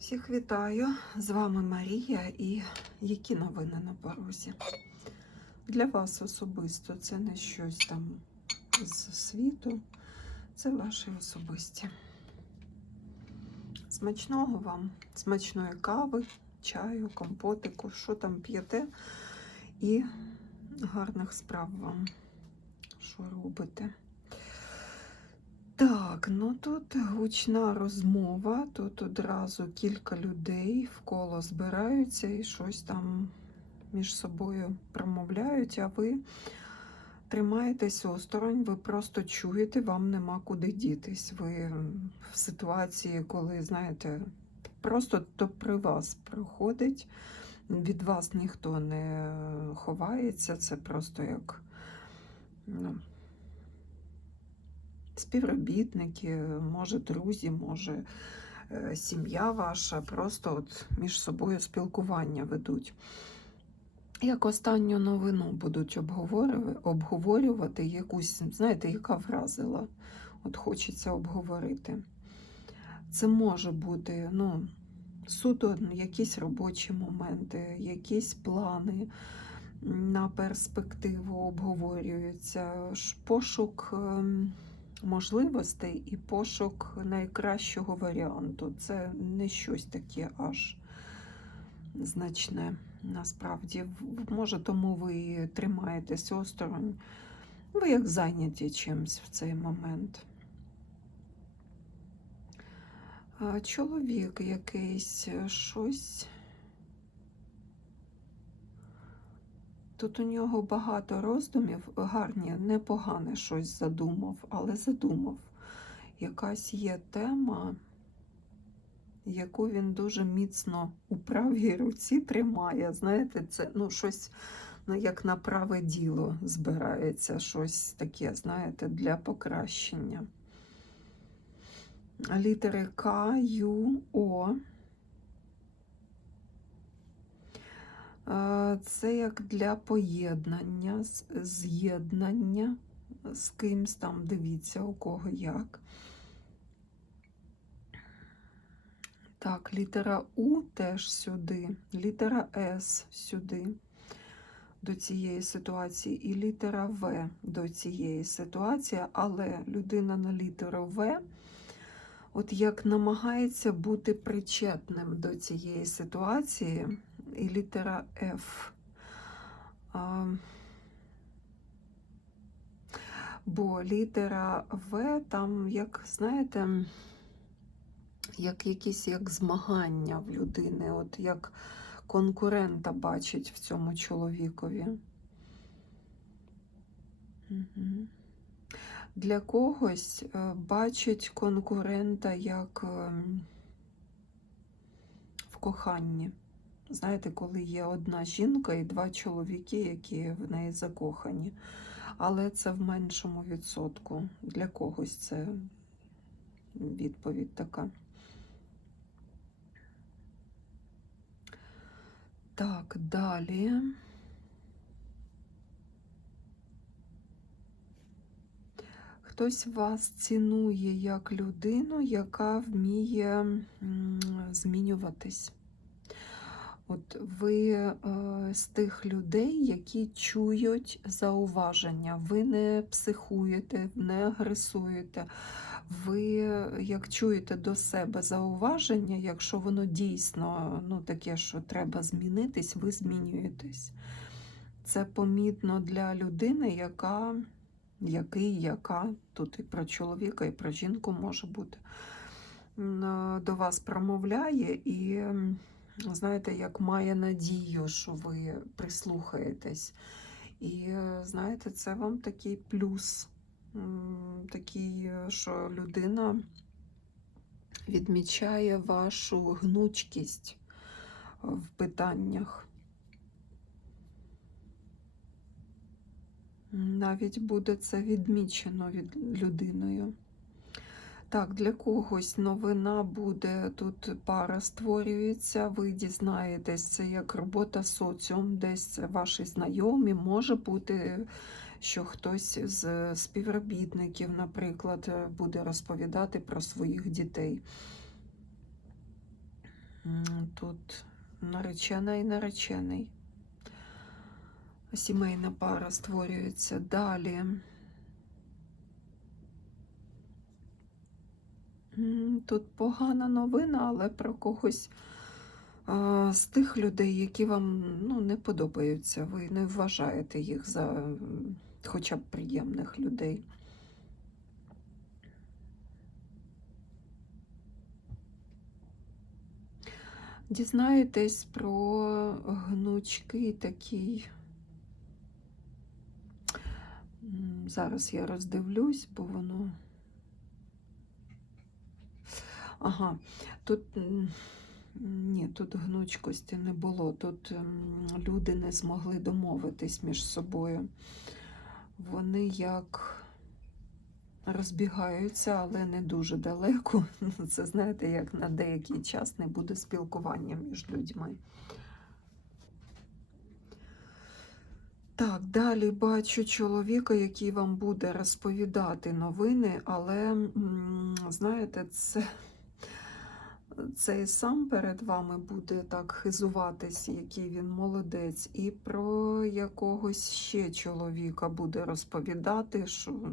Всіх вітаю! З вами Марія і які новини на порозі? Для вас особисто це не щось там з світу, це ваші особисті. Смачного вам, смачної кави, чаю, компотику, що там п'єте, і гарних справ вам, що робите. Так, ну тут гучна розмова, тут одразу кілька людей вколо збираються і щось там між собою промовляють, а ви тримаєтесь осторонь, ви просто чуєте, вам нема куди дітись. Ви в ситуації, коли, знаєте, просто то при вас проходить, від вас ніхто не ховається, це просто як. ну, співробітники, може, друзі, може, е, сім'я ваша, просто от між собою спілкування ведуть. Як останню новину будуть обговорювати, якусь, знаєте, яка вразила, от хочеться обговорити. Це може бути ну, суто якісь робочі моменти, якісь плани на перспективу обговорюються, пошук. Можливостей і пошук найкращого варіанту. Це не щось таке аж значне. Насправді, може, тому ви тримаєтесь осторонь. Ви як зайняті чимось в цей момент. Чоловік якийсь щось. Тут у нього багато роздумів, гарні, непогане щось задумав, але задумав. Якась є тема, яку він дуже міцно у правій руці тримає. Знаєте, це ну, щось ну, як на праве діло збирається, щось таке, знаєте, для покращення. Літери К, Ю, О. Це як для поєднання, з'єднання з кимсь там, дивіться, у кого як. Так, літера У теж сюди, літера С сюди до цієї ситуації, і літера В до цієї ситуації, але людина на літеру В, от як намагається бути причетним до цієї ситуації, і літера F. Бо літера В там, як знаєте, як якісь як змагання в людини, от як конкурента бачить в цьому чоловікові. Мгм. Для когось е, бачить конкурента як ем, в коханні. Знаєте, коли є одна жінка і два чоловіки, які в неї закохані. Але це в меншому відсотку. Для когось це відповідь така. Так, далі. Хтось вас цінує як людину, яка вміє змінюватись. От ви е, з тих людей, які чують зауваження, ви не психуєте, не агресуєте. Ви, як чуєте до себе зауваження, якщо воно дійсно ну, таке, що треба змінитись, ви змінюєтесь. Це помітно для людини, яка, який, яка, тут і про чоловіка, і про жінку може бути, до вас промовляє і знаєте, як має надію, що ви прислухаєтесь. І е, знаєте, це вам такий плюс, такий, е, що людина відмічає вашу гнучкість в питаннях. Навіть буде це відмічено від людиною. Так, для когось новина буде, тут пара створюється, ви дізнаєтесь, це як робота соціум, десь ваші знайомі, може бути, що хтось з співробітників, наприклад, буде розповідати про своїх дітей. Тут наречена і наречений. Сімейна пара створюється далі. Тут погана новина, але про когось а, з тих людей, які вам ну, не подобаються. Ви не вважаєте їх за хоча б приємних людей. Дізнаєтесь про гнучкий такий. Зараз я роздивлюсь, бо воно. Ага, тут ні, тут гнучкості не було. Тут люди не змогли домовитись між собою. Вони як розбігаються, але не дуже далеко. Це знаєте, як на деякий час не буде спілкування між людьми. Так, далі бачу чоловіка, який вам буде розповідати новини, але знаєте, це, це і сам перед вами буде так хизуватись, який він молодець, і про якогось ще чоловіка буде розповідати, що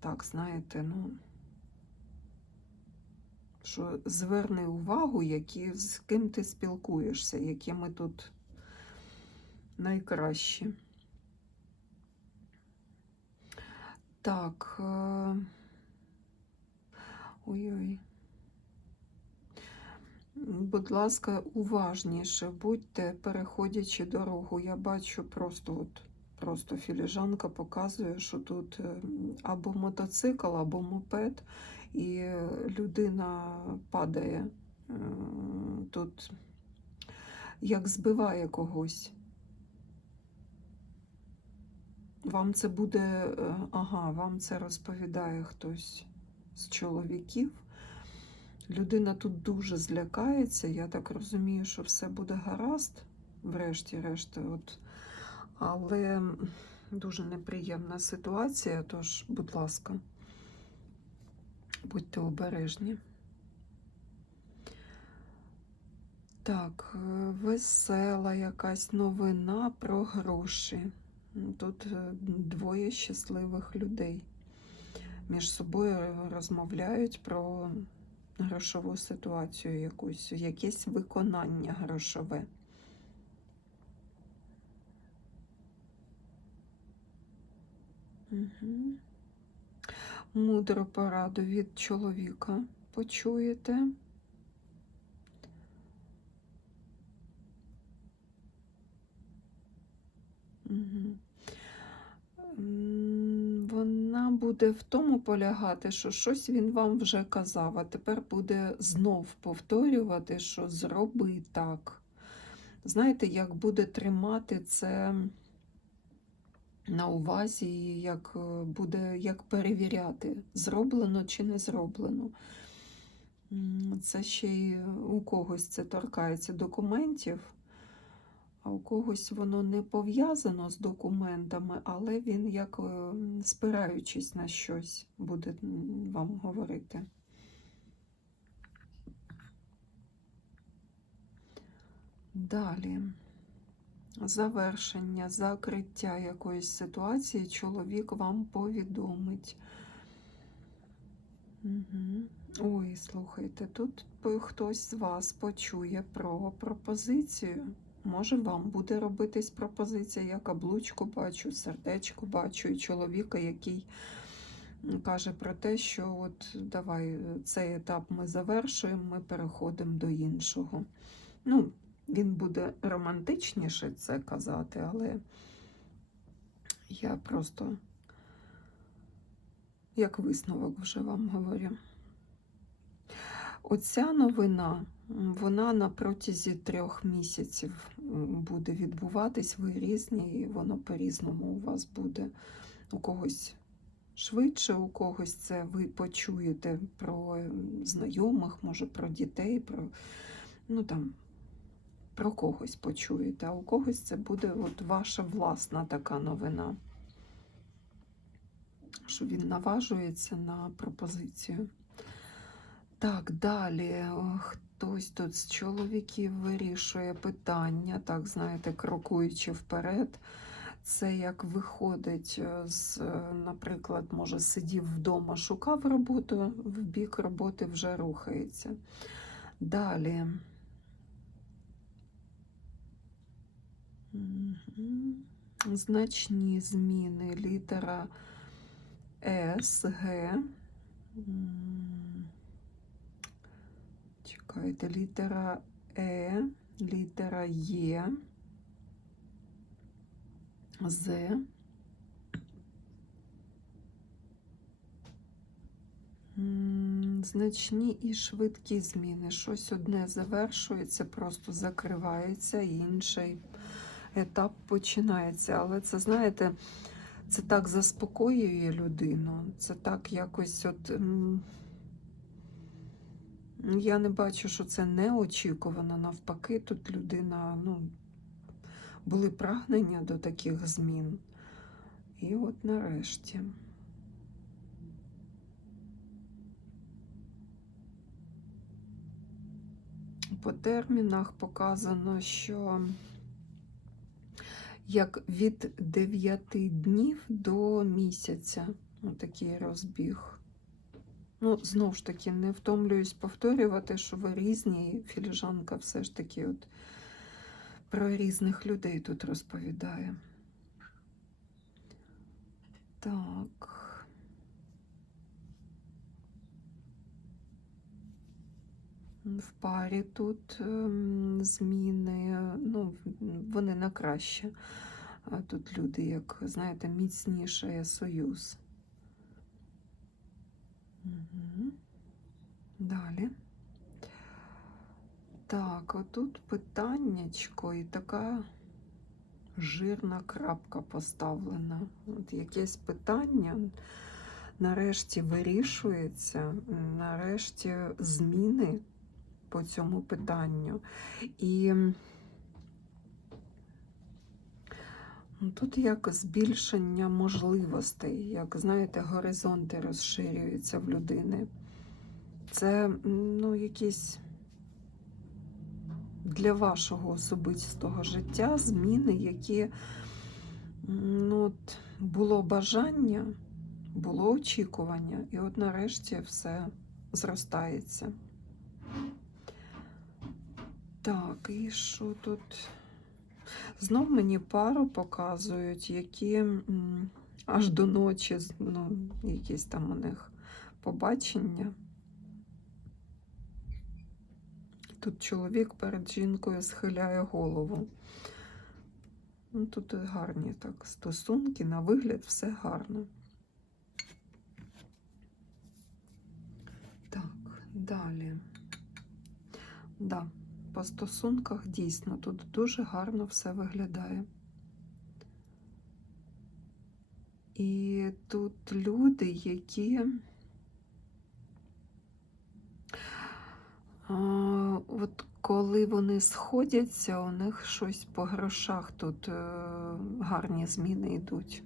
так, знаєте, ну. Що зверни увагу, які, з ким ти спілкуєшся, які ми тут найкращі. Так. е, Ой-ой. Будь ласка, уважніше будьте, переходячи дорогу. Я бачу просто от, просто філіжанка показує, що тут е, або мотоцикл, або мопед, і людина падає. Е, Тут як збиває когось. Вам це буде, е, ага, вам це розповідає хтось з чоловіків. Людина тут дуже злякається. Я так розумію, що все буде гаразд, врешті-решт. От. Але дуже неприємна ситуація, тож, будь ласка, будьте обережні. Так, е, весела якась новина про гроші. Тут е, двоє щасливих людей між собою розмовляють про грошову ситуацію якусь, якесь виконання грошове. Угу. Мудру пораду від чоловіка почуєте. Угу. Вона буде в тому полягати, що щось він вам вже казав, а тепер буде знов повторювати, що зроби так. Знаєте, як буде тримати це на увазі, як е, буде як перевіряти, зроблено чи не зроблено. Це ще й у когось це торкається документів. А у когось воно не пов'язано з документами, але він, як е, спираючись на щось, буде вам говорити. Далі. Завершення, закриття якоїсь ситуації чоловік вам повідомить. Угу. Ой, слухайте, тут хтось з вас почує про пропозицію. Може, вам буде робитись пропозиція, я каблучку бачу, сердечко бачу, і чоловіка, який каже про те, що от давай е, цей етап ми завершуємо, ми переходимо до іншого. Ну, він буде романтичніше це казати, але я просто як висновок вже вам говорю. Оця новина, вона на протязі трьох місяців буде відбуватись, ви різні, і воно по-різному у вас буде. У когось швидше, у когось це ви почуєте про ем, знайомих, може про дітей, про ну там. Про когось почуєте, а у когось це буде от ваша власна така новина, що він наважується на пропозицію. Так, далі. Хтось тут з чоловіків вирішує питання, так знаєте, крокуючи вперед. Це як виходить е, з, е, наприклад, може, сидів вдома, шукав роботу, в бік роботи вже рухається. Далі. Значні зміни. Літера С, Г. Чекайте, літера Е, літера Є, З. Значні і швидкі зміни. Щось одне завершується, просто закривається, інший етап починається. Але це, знаєте, це так заспокоює людину. Це так якось от. Я не бачу, що це неочікувано. Навпаки, тут людина, ну, були прагнення до таких змін. І от нарешті. По термінах показано, що як від 9 днів до місяця. Отакий розбіг. Ну, знову ж таки, не втомлююсь повторювати, що ви різні, і філіжанка все ж таки от про різних людей тут розповідає. Так. В парі тут ем, зміни, ну, вони на краще. Тут люди, як, знаєте, міцнішає союз. Далі. Так, отут питаннячко і така жирна крапка поставлена. От якесь питання нарешті вирішується, нарешті зміни по цьому питанню. І ну, тут як збільшення можливостей, як знаєте, горизонти розширюються в людини. Це ну, якісь для вашого особистого життя зміни, які ну, от, було бажання, було очікування, і от нарешті все зростається. Так, і що тут? Знов мені пару показують, які аж до ночі, ну, якісь там у них побачення. Тут чоловік перед жінкою схиляє голову. Ну, тут гарні так стосунки, на вигляд все гарно. Так, далі. Да, по стосунках дійсно тут дуже гарно все виглядає. І тут люди, які от коли вони сходяться, у них щось по грошах тут е, гарні зміни йдуть.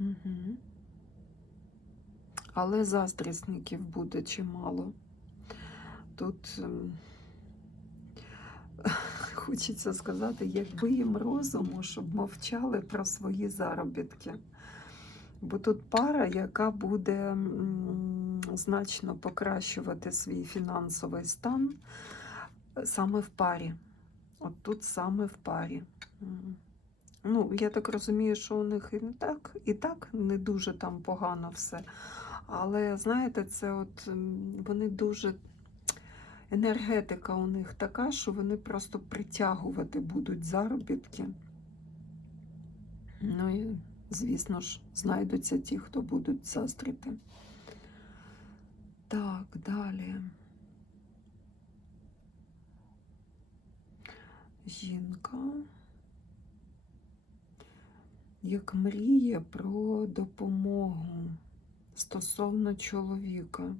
Угу. Але заздрісників буде чимало. Тут ем, хочеться сказати, якби їм розуму, щоб мовчали про свої заробітки. Бо тут пара, яка буде значно покращувати свій фінансовий стан е, саме в парі. От тут саме в парі. Ну, я так розумію, що у них і так, і так не дуже там погано все. Але знаєте, це от вони дуже. Енергетика у них така, що вони просто притягувати будуть заробітки. Ну і, звісно ж, знайдуться ті, хто будуть заздрити. Так, далі. Жінка. Як мріє про допомогу стосовно чоловіка.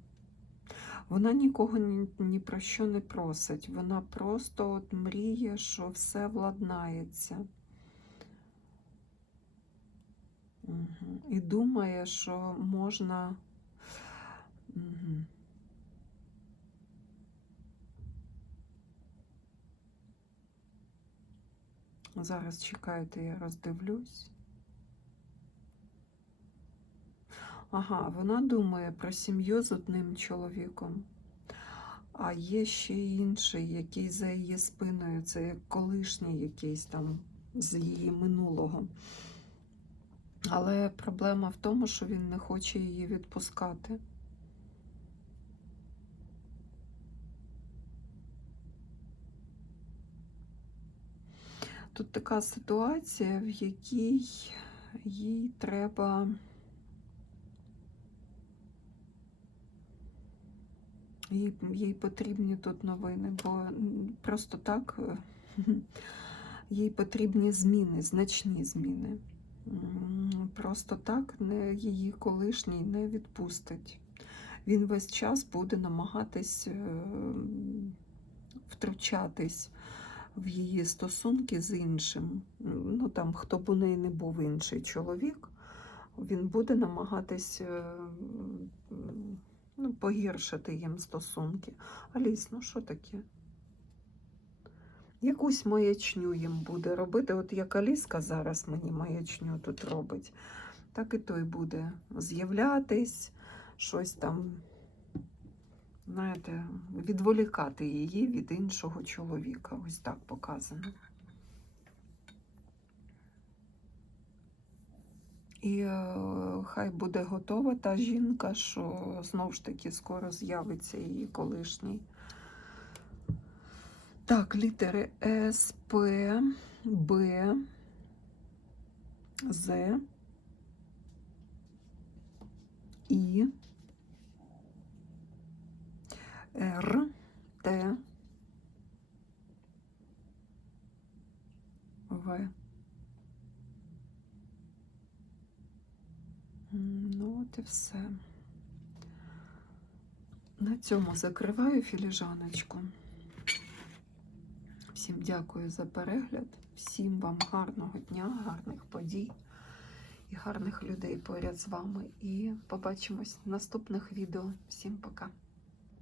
Вона нікого ні, ні про що не просить. Вона просто от мріє, що все владнається. Угу. І думає, що можна Угу. Зараз чекайте, я роздивлюсь. Ага, вона думає про сім'ю з одним чоловіком. А є ще інший, який за її спиною, це як колишній якийсь там з її минулого. Але проблема в тому, що він не хоче її відпускати. Тут така ситуація, в якій їй треба. Їй, їй потрібні тут новини, бо просто так е, їй потрібні зміни, значні зміни. Просто так не, її колишній не відпустить. Він весь час буде намагатись е, втручатись в її стосунки з іншим. Ну там, хто б у неї не був інший чоловік, він буде намагатись е, ну, погіршити їм стосунки. Аліс, ну що таке? Якусь маячню їм буде робити. От як Аліска зараз мені маячню тут робить, так і той буде з'являтись, щось там, знаєте, відволікати її від іншого чоловіка. Ось так показано. І е, хай буде готова та жінка, що знову ж таки скоро з'явиться її колишній. Так, літери С, П, Б, З, І, Р, Т, В. М, Ну, от і все. На цьому закриваю філіжаночку. Всім дякую за перегляд. Всім вам гарного дня, гарних подій і гарних людей поряд з вами. І побачимось в наступних відео. Всім пока!